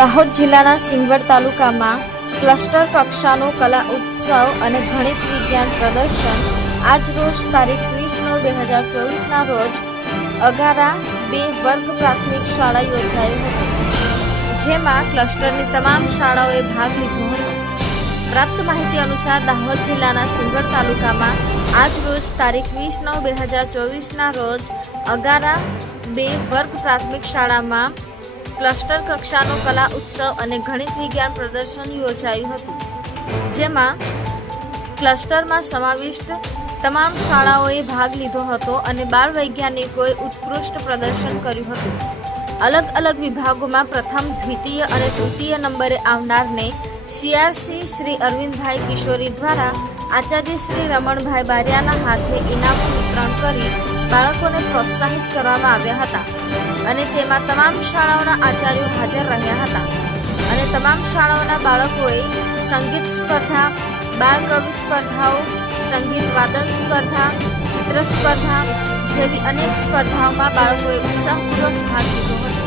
દાહોદ જિલ્લાના સિંગવડ તાલુકામાં ક્લસ્ટર કક્ષાનો કલા ઉત્સવ અને ગણિત વિજ્ઞાન પ્રદર્શન આજ રોજ તારીખ વીસ નવ બે હજાર ચોવીસના રોજ અગારા બે વર્ગ પ્રાથમિક શાળા યોજાયું હતું, જેમાં ક્લસ્ટરની તમામ શાળાઓએ ભાગ લીધો હતો. પ્રાપ્ત માહિતી અનુસાર દાહોદ જિલ્લાના સિંગવડ તાલુકામાં આજ રોજ તારીખ વીસ નવ બે હજાર ચોવીસના રોજ અગારા બે વર્ગ પ્રાથમિક શાળામાં ક્લસ્ટર કક્ષાનો કલા, ઉત્સવ અને ગણિત વિજ્ઞાન પ્રદર્શન યોજાયું હતું, જેમાં ક્લસ્ટરમાં સમાવિષ્ટ તમામ શાળાઓએ ભાગ લીધો હતો અને બાળ વૈજ્ઞાનિકોએ ઉત્કૃષ્ટ પ્રદર્શન કર્યું હતું. અલગ અલગ વિભાગોમાં પ્રથમ, દ્વિતીય અને તૃતીય નંબરે આવનારને સીઆરસી શ્રી અરવિંદભાઈ કિશોરી દ્વારા આચાર્ય શ્રી રમણભાઈ બારિયાના હાથે ઇનામ વિતરણ કરી બાળકોને પ્રોત્સાહિત કરવામાં આવ્યા હતા અને તેમાં તમામ શાળાઓના આચાર્યો હાજર રહ્યા હતા. અને તમામ શાળાઓના બાળકોએ સંગીત સ્પર્ધા, બાળ કવિ સ્પર્ધાઓ, સંગીત વાદન સ્પર્ધા, ચિત્ર સ્પર્ધા જેવી અનેક સ્પર્ધાઓમાં બાળકોએ ઉત્સાહપૂર્વક ભાગ લીધો હતો.